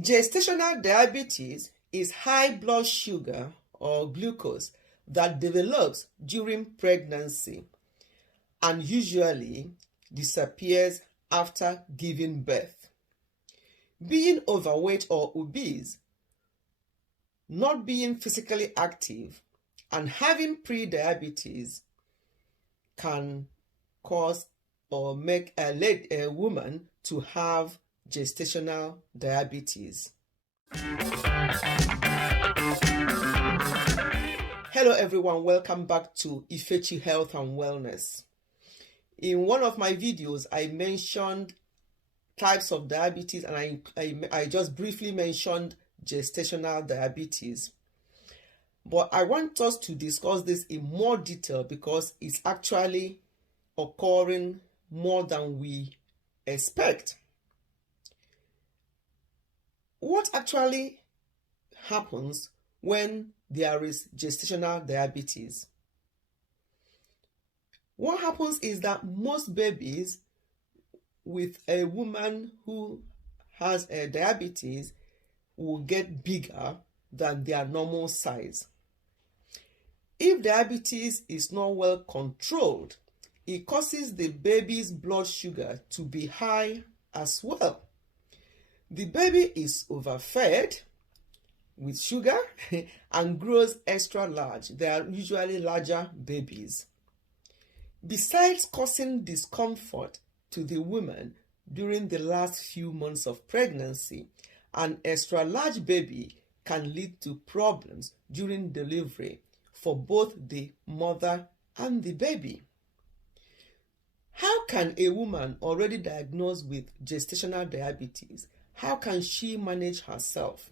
Gestational diabetes is high blood sugar or glucose that develops during pregnancy and usually disappears after giving birth. Being overweight or obese, not being physically active, and having pre-diabetes can cause or make a woman to have gestational diabetes. Hello everyone, welcome back to Ifechi Health and Wellness. In one of my videos, I mentioned types of diabetes and I just briefly mentioned gestational diabetes. But I want us to discuss this in more detail because it's actually occurring more than we expect. What actually happens when there is gestational diabetes? What happens is that most babies with a woman who has a diabetes will get bigger than their normal size. If diabetes is not well controlled, it causes the baby's blood sugar to be high as well. The baby is overfed with sugar and grows extra large. They are usually larger babies. Besides causing discomfort to the woman during the last few months of pregnancy, an extra large baby can lead to problems during delivery for both the mother and the baby. How can a woman already diagnosed with gestational diabetes, how can she manage herself?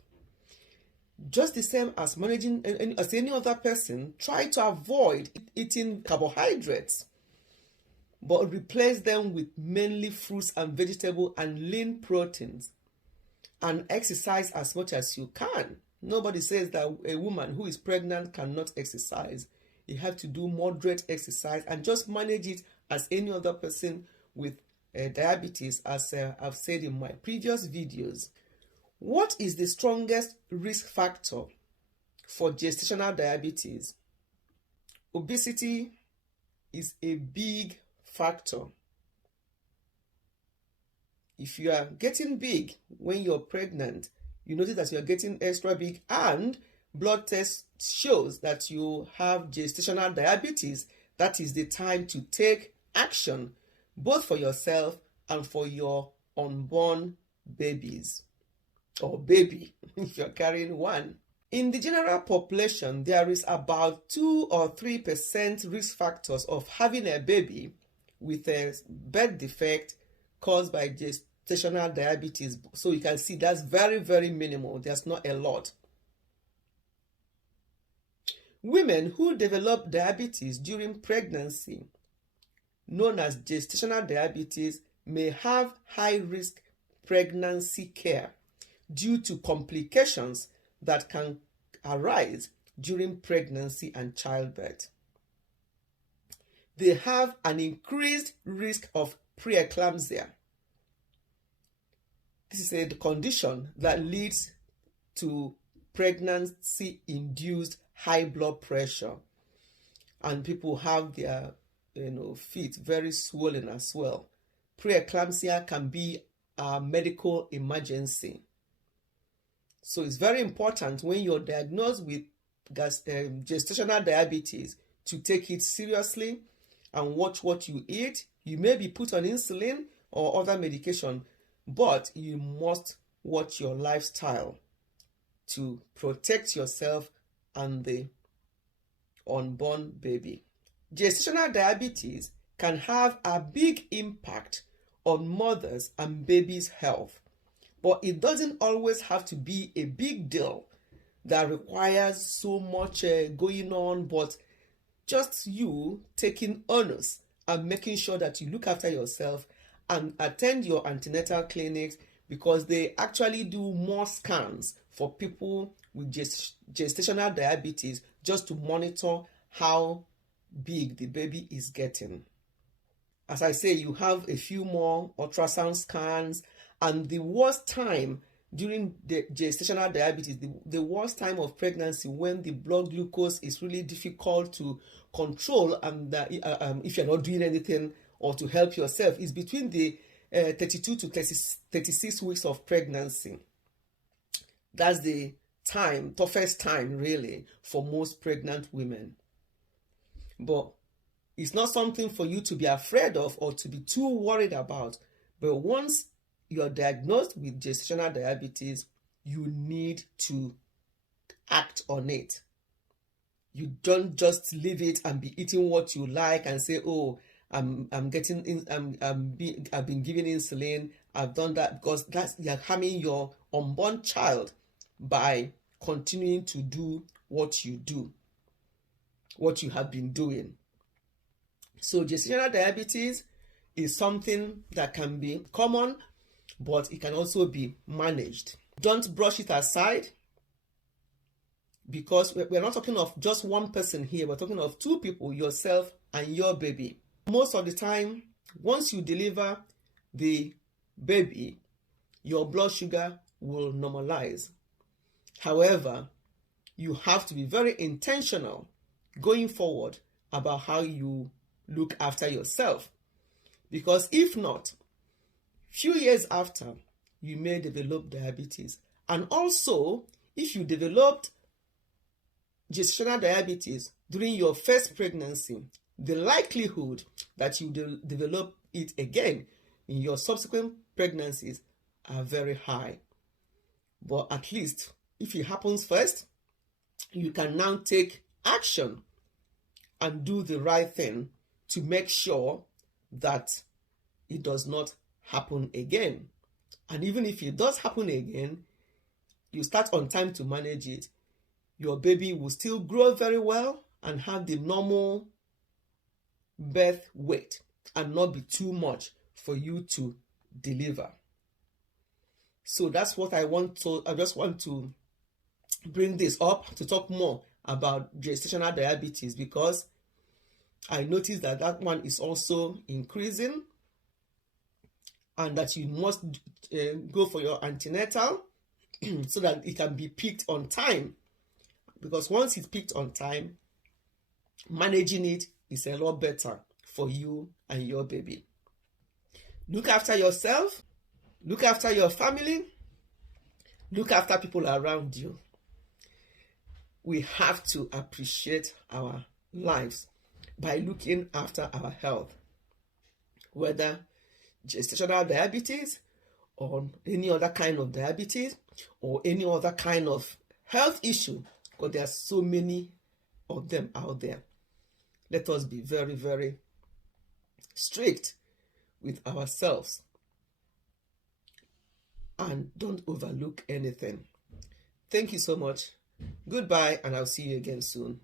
Just the same as managing as any other person, try to avoid eating carbohydrates, but replace them with mainly fruits and vegetables and lean proteins, and exercise as much as you can. Nobody says that a woman who is pregnant cannot exercise. You have to do moderate exercise and just manage it as any other person with diabetes, as I've said in my previous videos. What is the strongest risk factor for gestational diabetes? Obesity is a big factor. If you are getting big when you're pregnant, you notice that you're getting extra big and blood test shows that you have gestational diabetes, that is the time to take action, both for yourself and for your unborn babies, or baby, if you're carrying one. In the general population, there is about 2 or 3% risk factors of having a baby with a birth defect caused by gestational diabetes. So you can see that's very, very minimal. There's not a lot. Women who develop diabetes during pregnancy, known as gestational diabetes, may have high-risk pregnancy care due to complications that can arise during pregnancy and childbirth. They have an increased risk of preeclampsia. This is a condition that leads to pregnancy-induced high blood pressure, and people have their feet very swollen as well. Preeclampsia can be a medical emergency. So it's very important when you're diagnosed with gestational diabetes to take it seriously and watch what you eat. You may be put on insulin or other medication, but you must watch your lifestyle to protect yourself and the unborn baby. Gestational diabetes can have a big impact on mothers and babies' health, but it doesn't always have to be a big deal that requires so much going on, but just you taking onus and making sure that you look after yourself and attend your antenatal clinics, because they actually do more scans for people with gestational diabetes just to monitor how big the baby is getting. As I say, you have a few more ultrasound scans, and the worst time during the gestational diabetes, the worst time of pregnancy, when the blood glucose is really difficult to control, and if you're not doing anything or to help yourself, is between the 32 to 36 weeks of pregnancy. That's the toughest time really for most pregnant women. But it's not something for you to be afraid of or to be too worried about. But once you're diagnosed with gestational diabetes, you need to act on it. You don't just leave it and be eating what you like and say, oh, I've been given insulin, I've done that, because you're harming your unborn child by continuing to do what you have been doing. So gestational diabetes is something that can be common, but it can also be managed. Don't brush it aside, because we're not talking of just one person here. We're talking of two people, yourself and your baby. Most of the time, once you deliver the baby, your blood sugar will normalize. However, you have to be very intentional going forward about how you look after yourself, because if not, few years after, you may develop diabetes. And also, if you developed gestational diabetes during your first pregnancy, the likelihood that you develop it again in your subsequent pregnancies are very high. But at least if it happens first, you can now take action and do the right thing to make sure that it does not happen again. And even if it does happen again, you start on time to manage it, your baby will still grow very well and have the normal birth weight and not be too much for you to deliver. So that's what I just want to bring this up to talk more about gestational diabetes, because I noticed that one is also increasing, and that you must go for your antenatal so that it can be picked on time. Because once it's picked on time, managing it is a lot better for you and your baby. Look after yourself, look after your family, look after people around you. We have to appreciate our lives by looking after our health, whether gestational diabetes or any other kind of diabetes or any other kind of health issue, because there are so many of them out there. Let us be very, very strict with ourselves and don't overlook anything. Thank you so much. Goodbye, and I'll see you again soon.